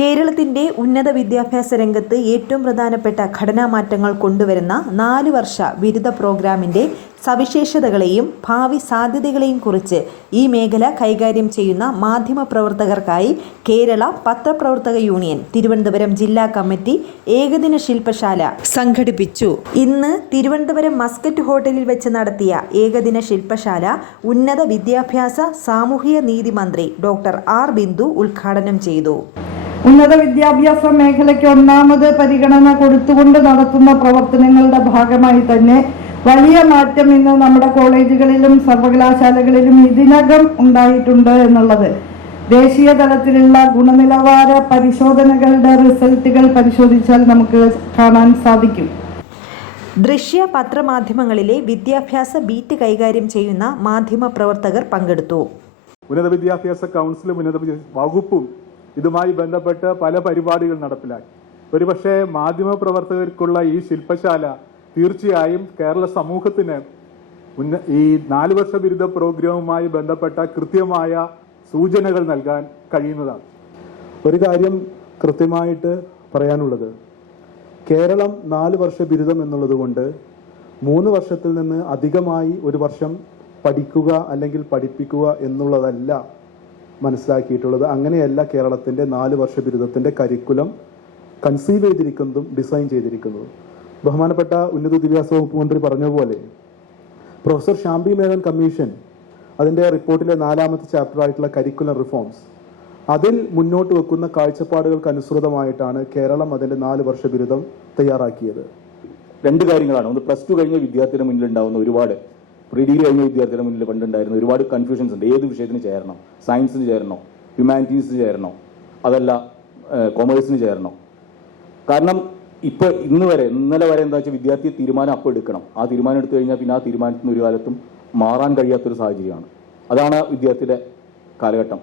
കേരളത്തിന്റെ ഉന്നത വിദ്യാഭ്യാസ രംഗത്ത് ഏറ്റവും പ്രധാനപ്പെട്ട ഘടനാമാറ്റങ്ങൾ കൊണ്ടുവരുന്ന 4 വർഷ ബിരുദ പ്രോഗ്രാമിന്റെ സവിശേഷതകളെയും ഭാവി സാധ്യതകളെയും കുറിച്ച് ഈ മേഖല കൈകാര്യം ചെയ്യുന്ന മാധ്യമപ്രവർത്തകർക്കായി കേരള പത്രപ്രവർത്തക യൂണിയൻ തിരുവനന്തപുരം ജില്ലാ കമ്മിറ്റി ഏകദിന ശില്പശാല സംഘടിപ്പിച്ചു. ഇന്ന് തിരുവനന്തപുരം മസ്കറ്റ് ഹോട്ടലിൽ വെച്ച് നടത്തിയ ഏകദിന ശില്പശാല ഉന്നത വിദ്യാഭ്യാസ സാമൂഹിക നീതി മന്ത്രി ഡോക്ടർ ആർ ബിന്ദു ഉദ്ഘാടനം ചെയ്തു. ഉന്നത വിദ്യാഭ്യാസ മേഖലയ്ക്ക് ഒന്നാമത് പരിഗണന കൊടുത്തുകൊണ്ട് നടത്തുന്ന പ്രവർത്തനങ്ങളുടെ ഭാഗമായി തന്നെ വലിയ മാറ്റം ഇന്ന് നമ്മുടെ കോളേജുകളിലും സർവകലാശാലകളിലും ഇതിനകം ഉണ്ടായിട്ടുണ്ട് എന്നുള്ളത് ദേശീയ തലത്തിലുള്ള ഗുണനിലവാര പരിശോധനകളുടെ റിസൾട്ടുകൾ പരിശോധിച്ചാൽ നമുക്ക് കാണാൻ സാധിക്കും. ദൃശ്യ പത്രമാധ്യമങ്ങളിലെ വിദ്യാഭ്യാസ ബീറ്റ് കൈകാര്യം ചെയ്യുന്ന മാധ്യമ പ്രവർത്തകർ പങ്കെടുത്തു. ഉന്നത വിദ്യാഭ്യാസ കൗൺസിലും ഉന്നത വകുപ്പും ഇതുമായി ബന്ധപ്പെട്ട് പല പരിപാടികൾ നടപ്പിലാക്കി. ഒരുപക്ഷെ മാധ്യമപ്രവർത്തകർക്കുള്ള ഈ ശില്പശാല തീർച്ചയായും കേരള സമൂഹത്തിന് ഈ 4 വർഷ ബിരുദ പ്രോഗ്രാമുമായി ബന്ധപ്പെട്ട കൃത്യമായ സൂചനകൾ നൽകാൻ കഴിയുന്നതാണ്. ഒരു കാര്യം കൃത്യമായിട്ട് പറയാനുള്ളത്, കേരളം 4 വർഷ ബിരുദം എന്നുള്ളത് കൊണ്ട് 3 വർഷത്തിൽ നിന്ന് അധികമായി ഒരു വർഷം പഠിക്കുക അല്ലെങ്കിൽ പഠിപ്പിക്കുക എന്നുള്ളതല്ല മനസ്സിലാക്കിയിട്ടുള്ളത്. അങ്ങനെയല്ല കേരളത്തിന്റെ 4 വർഷ ബിരുദത്തിന്റെ കരിക്കുലം കൺസീവ് ചെയ്തിരിക്കുന്നതും ഡിസൈൻ ചെയ്തിരിക്കുന്നതും. ബഹുമാനപ്പെട്ട ഉന്നത വിദ്യാഭ്യാസ വകുപ്പ് മന്ത്രി പറഞ്ഞതുപോലെ പ്രൊഫസർ ഷാംബി മേനോൻ കമ്മീഷൻ അതിന്റെ റിപ്പോർട്ടിലെ 4ാമത്തെ ചാപ്റ്റർ ആയിട്ടുള്ള കരിക്കുലം റിഫോംസ് അതിൽ മുന്നോട്ട് വെക്കുന്ന കാഴ്ചപ്പാടുകൾക്ക് അനുസൃതമായിട്ടാണ് കേരളം അതിന്റെ 4 വർഷ ബിരുദം തയ്യാറാക്കിയത്. 2 കാര്യങ്ങളാണ്. ഒന്ന്, +2 കഴിഞ്ഞ വിദ്യാർത്ഥിയുടെ മുന്നിൽ ഉണ്ടാവുന്ന ഒരുപാട് പ്രീ ഡിഗ്രി കഴിഞ്ഞ വിദ്യാർത്ഥിയുടെ മുന്നിൽ പണ്ടുണ്ടായിരുന്ന ഒരുപാട് കൺഫ്യൂഷൻസ് ഉണ്ട്. ഏത് വിഷയത്തിന് ചേരണം? സയൻസിന് ചേരണോ? ഹ്യൂമാനിറ്റീസിന് ചേരണോ? അതല്ല കൊമേഴ്സിന് ചേരണോ? കാരണം ഇന്നലെ വരെ എന്താ വെച്ചാൽ വിദ്യാർത്ഥി തീരുമാനം അപ്പോൾ എടുക്കണം. ആ തീരുമാനം എടുത്തു കഴിഞ്ഞാൽ പിന്നെ ആ തീരുമാനത്തിന് ഒരു കാലത്തും മാറാൻ കഴിയാത്തൊരു സാഹചര്യമാണ്. അതാണ് വിദ്യാർത്ഥിയുടെ കാലഘട്ടം.